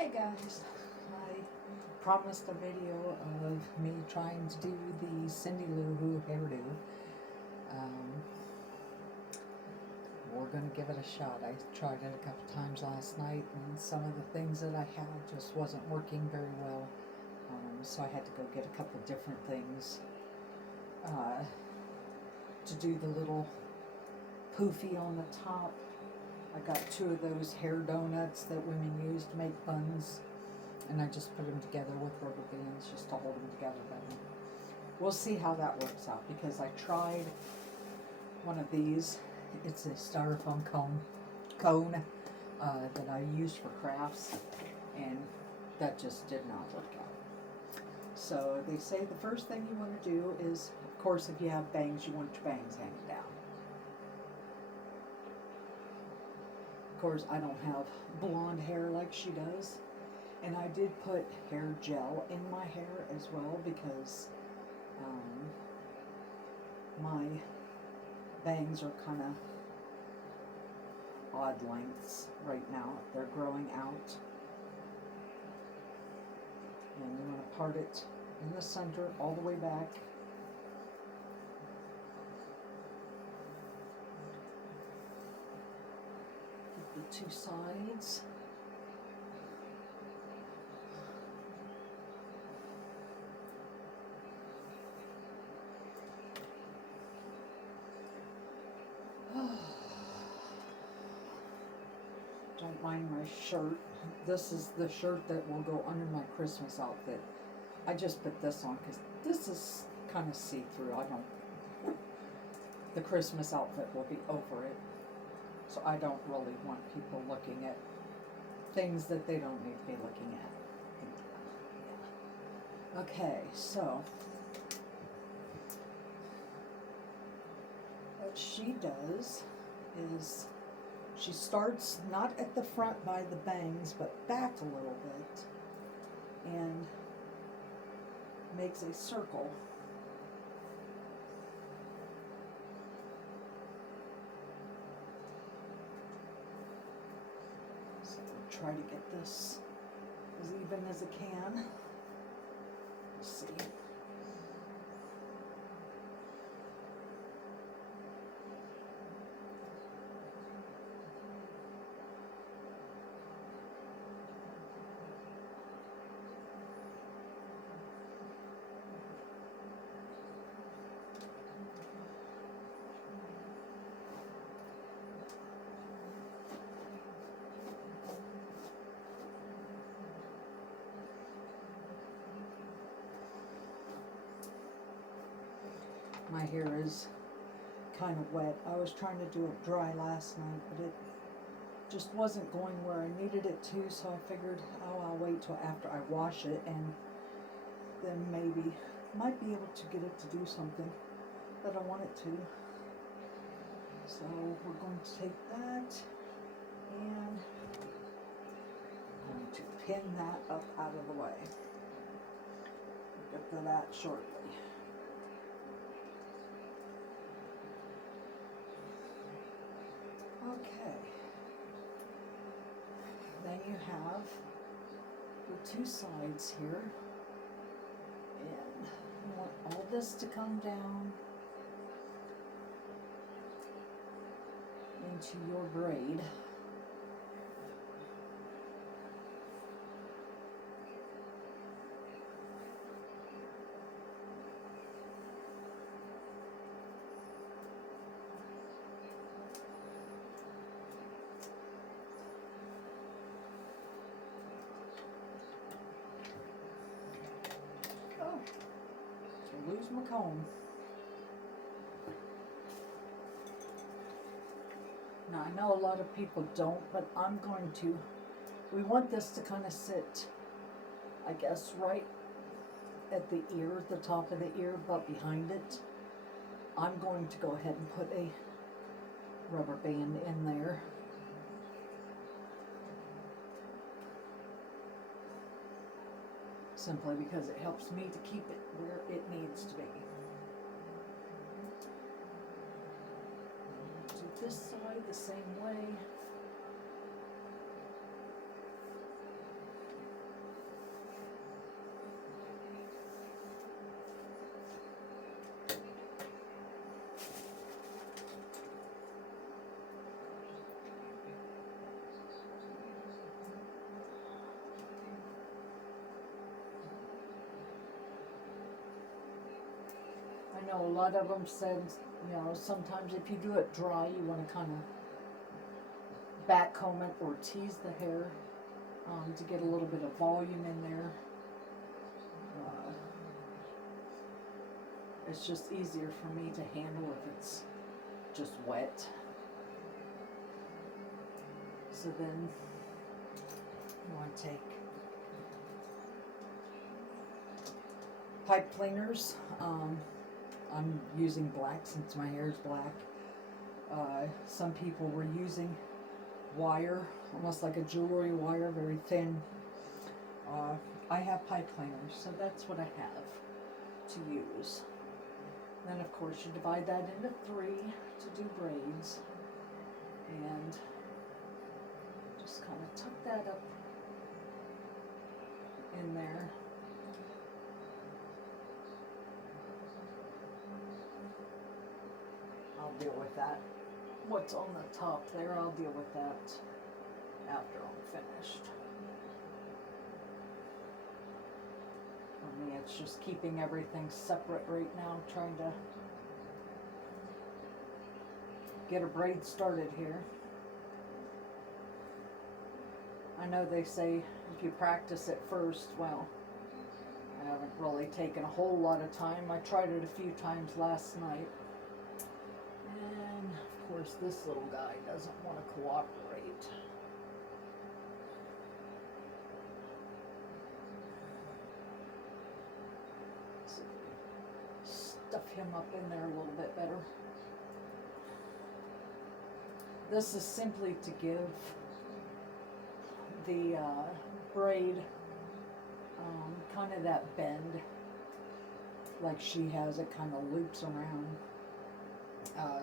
Hey guys, I promised a video of me trying to do the Cidy Lou Who hairdo. We're going to give it a shot. I tried it a couple times last night and some of the things that I had just wasn't working very well. So I had to go get a couple different things to do the little poofy on the top. I got 2 of those hair donuts that women use to make buns, and I just put them together with rubber bands just to hold them together better. We'll see how that works out, because I tried one of these. It's a styrofoam cone that I use for crafts, and that just did not work out. So they say the first thing you want to do is, of course, if you have bangs, you want your bangs hanging down. Of course, I don't have blonde hair like she does, and I did put hair gel in my hair as well, because my bangs are kind of odd lengths right now. They're growing out, and you want to part it in the center all the way back. The 2 sides. Don't mind my shirt. This is the shirt that will go under my Christmas outfit. I just put this on because this is kind of see-through. The Christmas outfit will be over it. So I don't really want people looking at things that they don't need to be looking at. Okay, so what she does is she starts not at the front by the bangs, but back a little bit, and makes a circle. Try to get this as even as I can. Let's see. My hair is kind of wet. I was trying to do it dry last night, but it just wasn't going where I needed it to, so I figured, oh, I'll wait till after I wash it, and then maybe might be able to get it to do something that I want it to. So we're going to take that and I'm going to pin that up out of the way. We'll get to that shortly. Okay, then you have the 2 sides here, and you want all this to come down into your braid. Oh, I lose my comb. Now I know a lot of people don't, but I'm going to. We want this to kind of sit, I guess, right at the ear, the top of the ear, but behind it. I'm going to go ahead and put a rubber band in there. Simply because it helps me to keep it where it needs to be. Do this side the same way. know a lot of them said, you know, sometimes if you do it dry, you want to kind of back comb it or tease the hair to get a little bit of volume in there. It's just easier for me to handle if it's just wet. So then you want to take pipe cleaners. I'm using black since my hair is black. Some people were using wire, almost like a jewelry wire, very thin. I have pipe cleaners, so that's what I have to use. Then of course you divide that into 3 to do braids, and just kind of tuck that up in there. I'll deal with that. What's on the top there, I'll deal with that after I'm finished. For me, it's just keeping everything separate right now, trying to get a braid started here. I know they say if you practice it first, well, I haven't really taken a whole lot of time. I tried it a few times last night. And of course this little guy doesn't want to cooperate. So stuff him up in there a little bit better. This is simply to give the braid kind of that bend, like she has. It kind of loops around.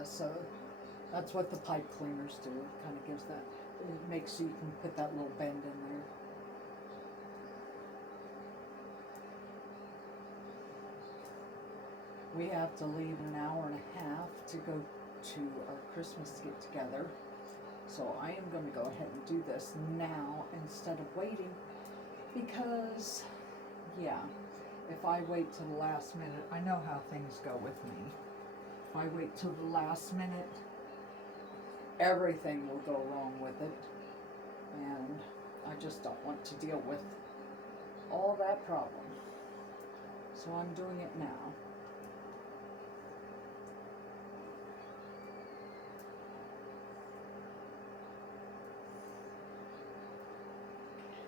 So that's what the pipe cleaners do. It kind of gives that, it makes so you can put that little bend in there. We have to leave an hour and a half to go to our Christmas get together. So I am going to go ahead and do this now instead of waiting, because, yeah, if I wait till the last minute, I know how things go with me. If I wait till the last minute, everything will go wrong with it, and I just don't want to deal with all that problem. So I'm doing it now.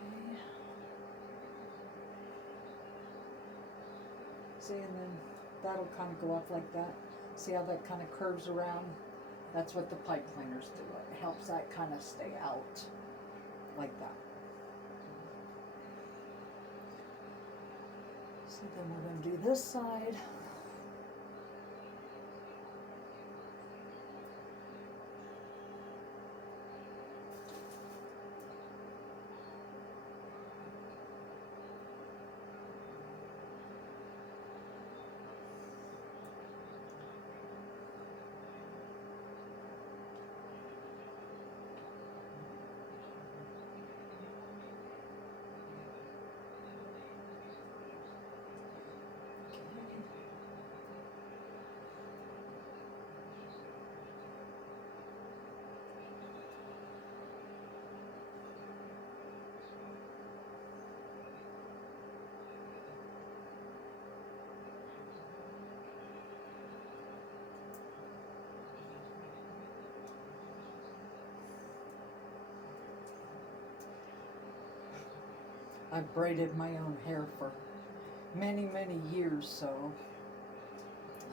Okay. See, and then that'll kind of go up like that. See how that kind of curves around? That's what the pipe cleaners do. It helps that kind of stay out like that. So then we're going to do this side. I've braided my own hair for many, many years, so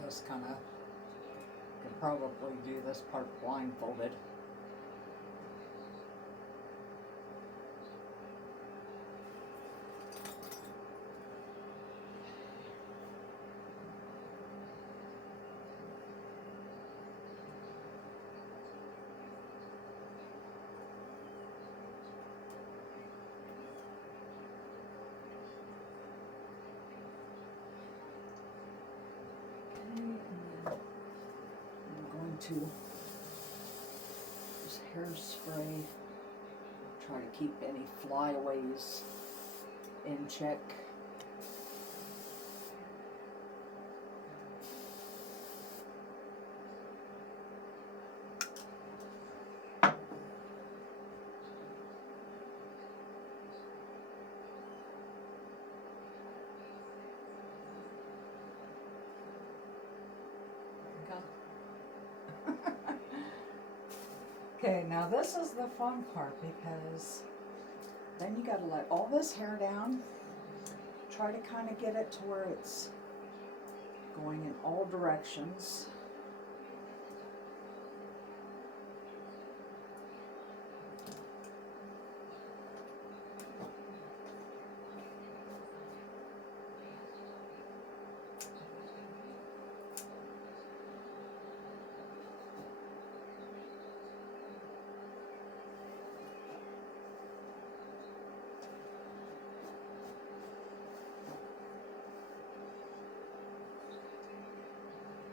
this kind of could probably do this part blindfolded. To just hairspray, try to keep any flyaways in check. Okay, now this is the fun part because then you got to let all this hair down. Try to kind of get it to where it's going in all directions.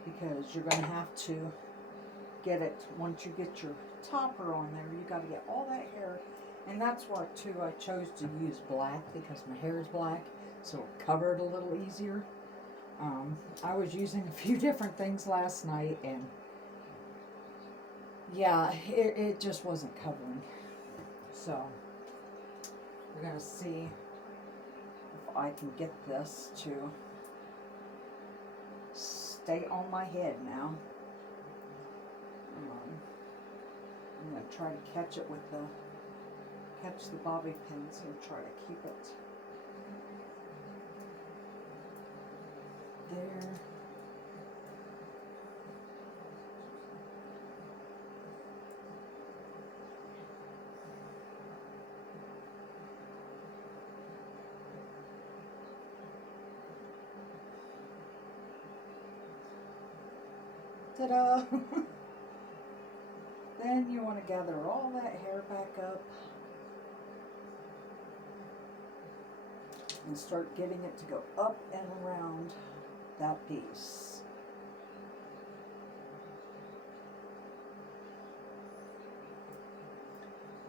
Because you're going to have to get it, once you get your topper on there, you got to get all that hair. And that's what too, I chose to use black because my hair is black, so it covered a little easier. I was using a few different things last night, and yeah, it just wasn't covering. So we're going to see if I can get this to stay on my head now. I'm going to try to catch it with catch the bobby pins and try to keep it there. Ta-da! Then you want to gather all that hair back up and start getting it to go up and around that piece.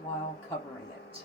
While covering it.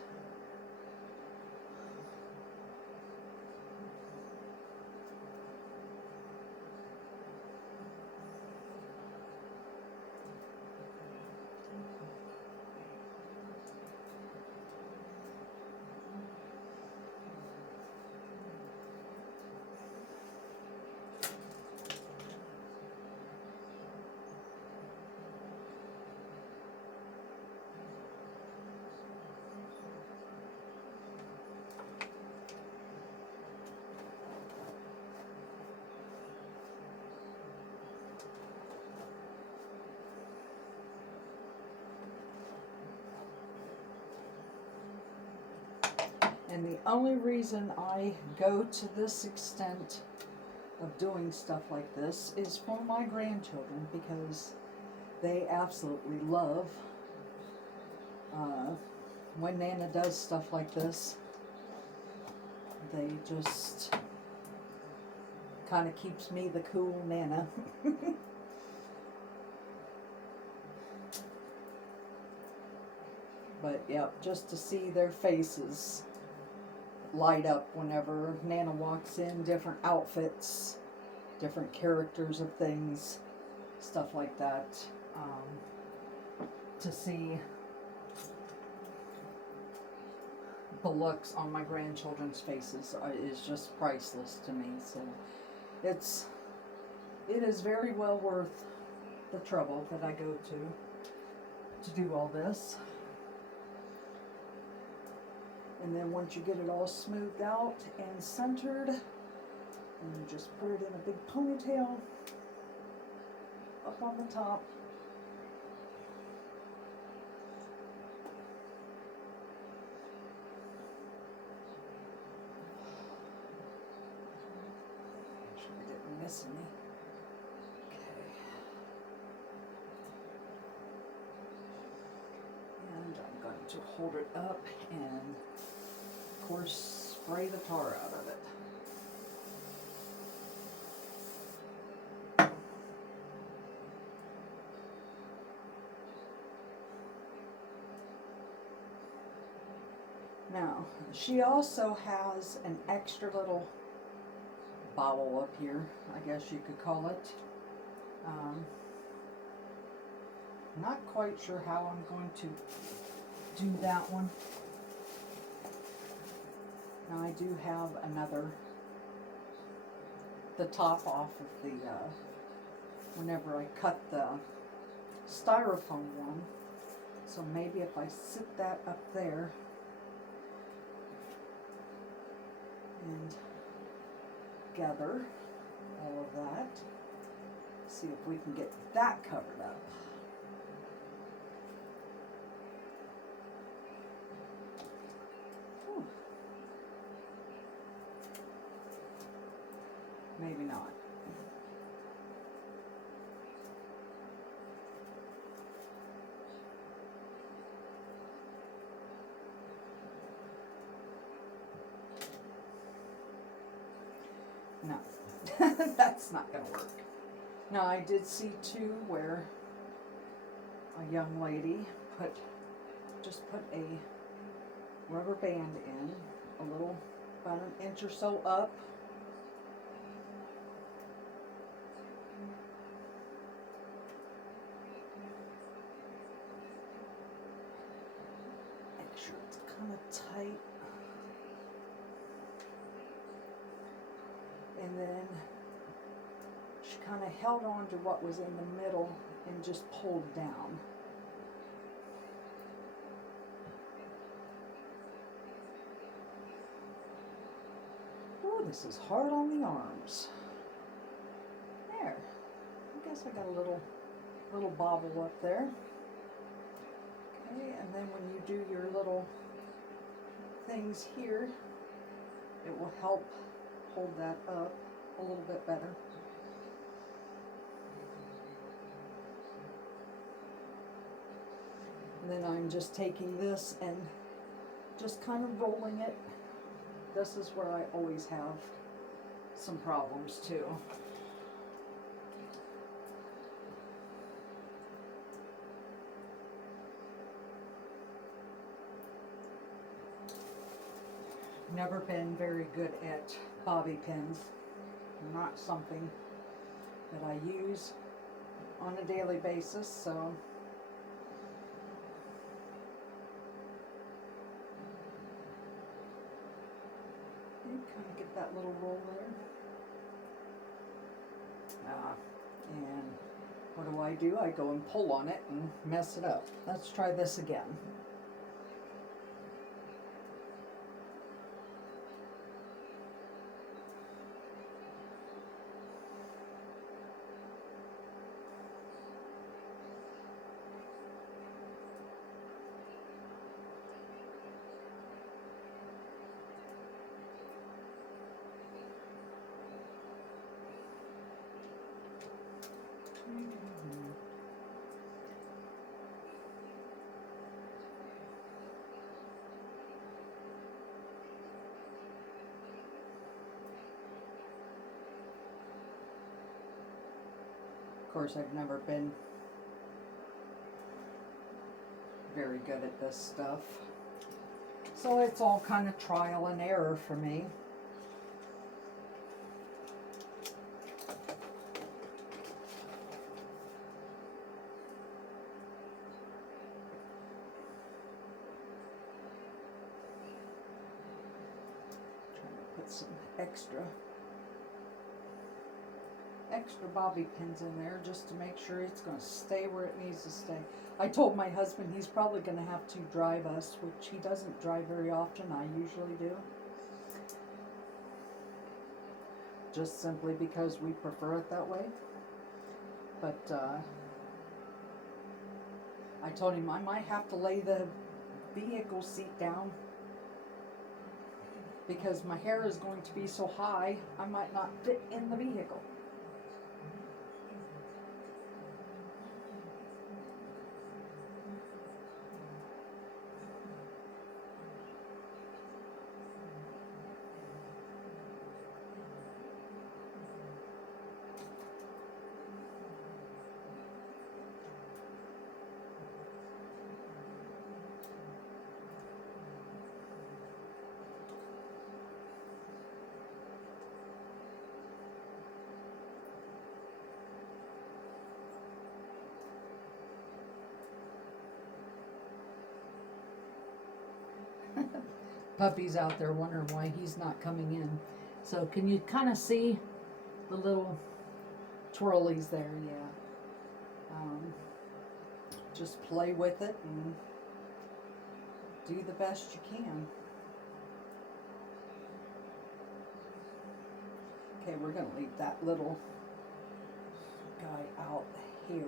And the only reason I go to this extent of doing stuff like this is for my grandchildren, because they absolutely love when Nana does stuff like this. They just kind of keeps me the cool Nana. But yeah, just to see their faces light up whenever Nana walks in, different outfits, different characters of things, stuff like that. To see the looks on my grandchildren's faces is just priceless to me. So it is very well worth the trouble that I go to do all this. And then once you get it all smoothed out and centered, and you just put it in a big ponytail up on the top. Make sure we didn't miss any. And I'm going to hold it up and, of course, spray the tar out of it. Now, she also has an extra little bobble up here, I guess you could call it. Not quite sure how I'm going to do that one. Now I do have the top off of whenever I cut the styrofoam one. So maybe if I sit that up there and gather all of that, see if we can get that covered up. Whew. Maybe not. No, that's not going to work. Now, I did see too where a young lady just put a rubber band in, a little, about an inch or so up. Make sure it's kind of tight. And then she kind of held on to what was in the middle and just pulled down. Oh, this is hard on the arms. There. I guess I got a little bobble up there. Okay, and then when you do your little things here, it will help hold that up a little bit better. And then I'm just taking this and just kind of rolling it. This is where I always have some problems too. Never been very good at bobby pins. Not something that I use on a daily basis, so you kind of get that little roll there. And what do? I go and pull on it and mess it up. Let's try this again. Of course, I've never been very good at this stuff, so it's all kind of trial and error for me. Trying to put some extra bobby pins in there just to make sure it's going to stay where it needs to stay. I told my husband he's probably going to have to drive us, which he doesn't drive very often. I usually do. Just simply because we prefer it that way. But I told him I might have to lay the vehicle seat down because my hair is going to be so high I might not fit in the vehicle. Puppy's out there wondering why he's not coming in. So can you kind of see the little twirlies there? Yeah. just play with it and do the best you can. Okay, we're going to leave that little guy out here.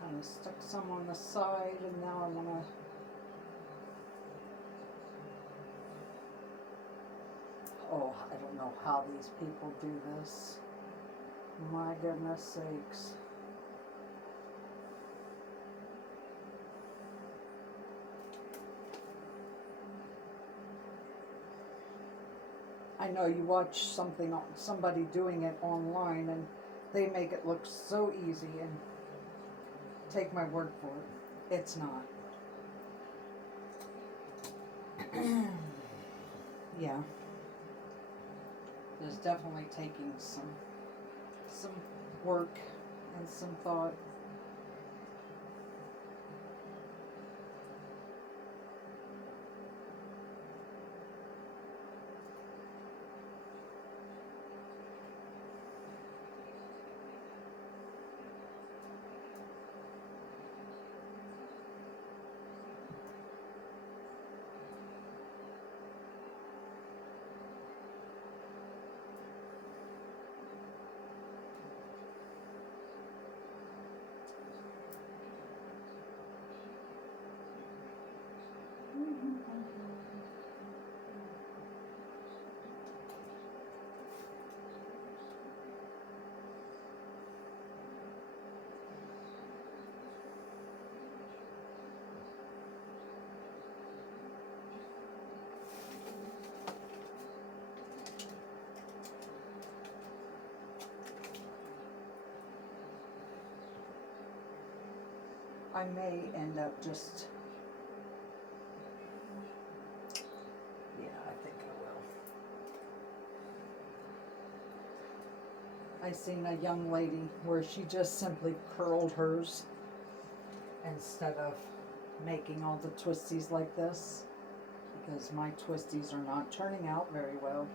Kind of stuck some on the side, and now I want to I don't know how these people do this. My goodness sakes. I know you watch somebody doing it online and they make it look so easy, and take my word for it, it's not. Yeah. There's definitely taking some work and some thought. I may end up just, yeah, I think I will. I seen a young lady where she just simply curled hers instead of making all the twisties like this, because my twisties are not turning out very well.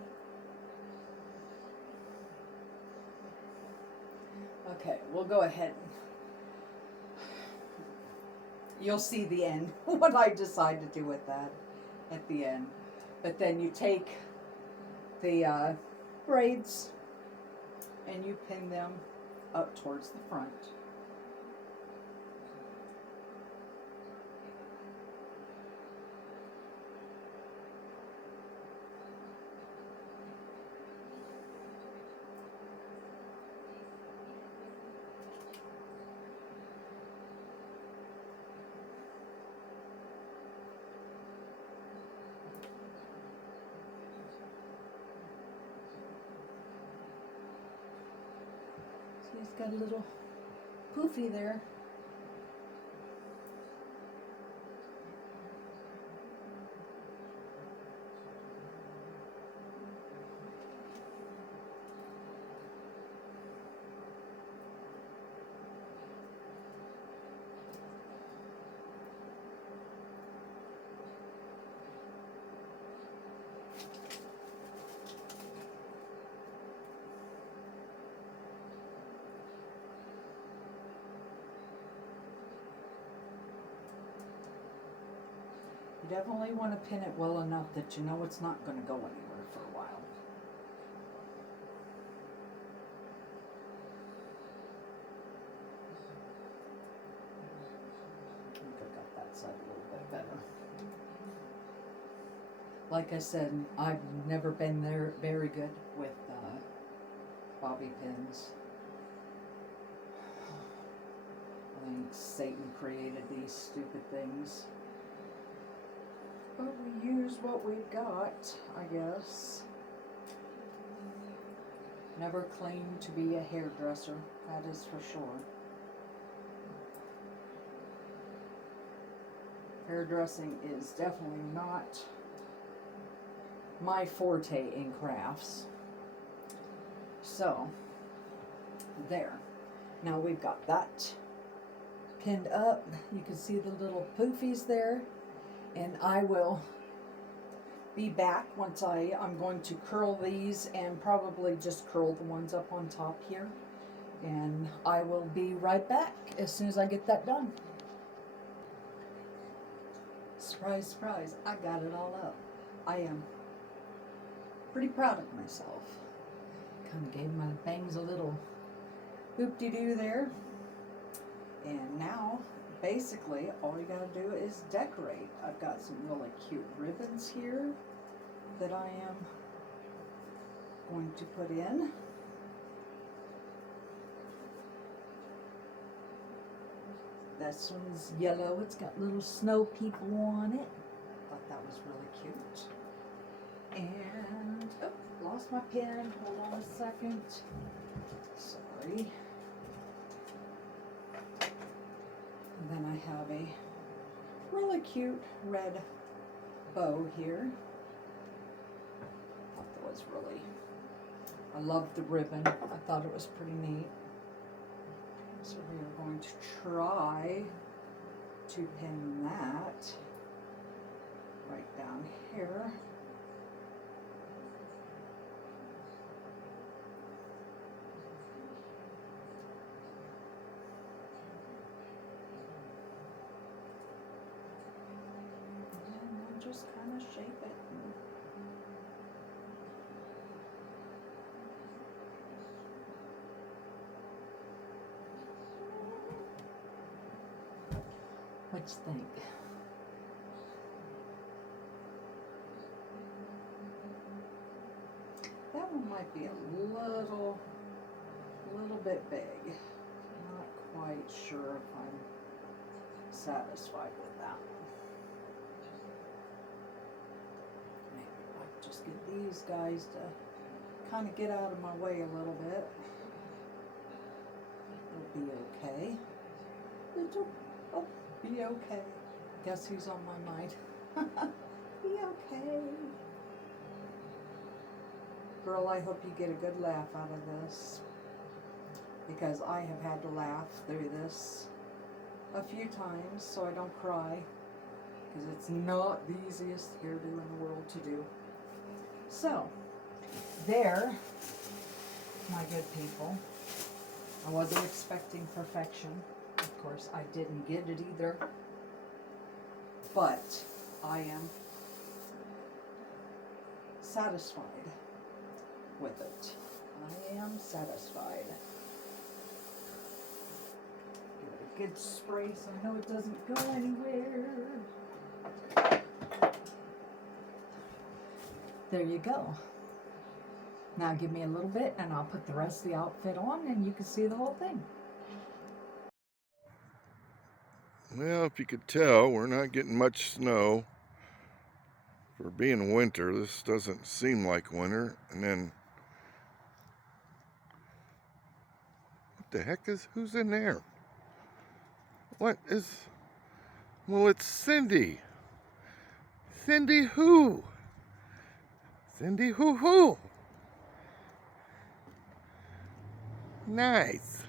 Okay, we'll go ahead. You'll see the end, what I decide to do with that at the end. But then you take the braids and you pin them up towards the front. He's got a little poofy there. You definitely want to pin it well enough that you know it's not going to go anywhere for a while. I think I got that side a little bit better. Like I said, I've never been there very good with bobby pins. I think Satan created these stupid things. But we use what we've got, I guess. Never claimed to be a hairdresser, that is for sure. Hairdressing is definitely not my forte in crafts. So, there. Now we've got that pinned up. You can see the little poofies there. And I will be back once I'm going to curl these and probably just curl the ones up on top here. And I will be right back as soon as I get that done. Surprise, surprise, I got it all up. I am pretty proud of myself. Kind of gave my bangs a little hoop-de-doo there. And now, basically, all you gotta do is decorate. I've got some really cute ribbons here that I am going to put in. This one's yellow. It's got little snow people on it. Thought that was really cute. And, oh, lost my pen. Hold on a second. Sorry. And then I have a really cute red bow here. Thought that was really, I loved the ribbon. I thought it was pretty neat. So we are going to try to pin that right down here. And then just kind of shape it. What you think? That one might be a little bit big. Not quite sure if I'm satisfied with that one. Maybe I'll just get these guys to kind of get out of my way a little bit. It'll be okay. Oh, be okay. Guess who's on my mind? Be okay. Girl, I hope you get a good laugh out of this, because I have had to laugh through this a few times so I don't cry, because it's not the easiest hairdo in the world to do. So, there, my good people. I wasn't expecting perfection. Of course, I didn't get it either, but I am satisfied with it. I am satisfied. Give it a good spray so I know it doesn't go anywhere. There you go. Now give me a little bit and I'll put the rest of the outfit on and you can see the whole thing. Well, if you could tell, we're not getting much snow. For being winter, this doesn't seem like winter. And then, what the heck who's in there? What is, well, it's Cidy. Cidy Who? Cidy Who? Nice.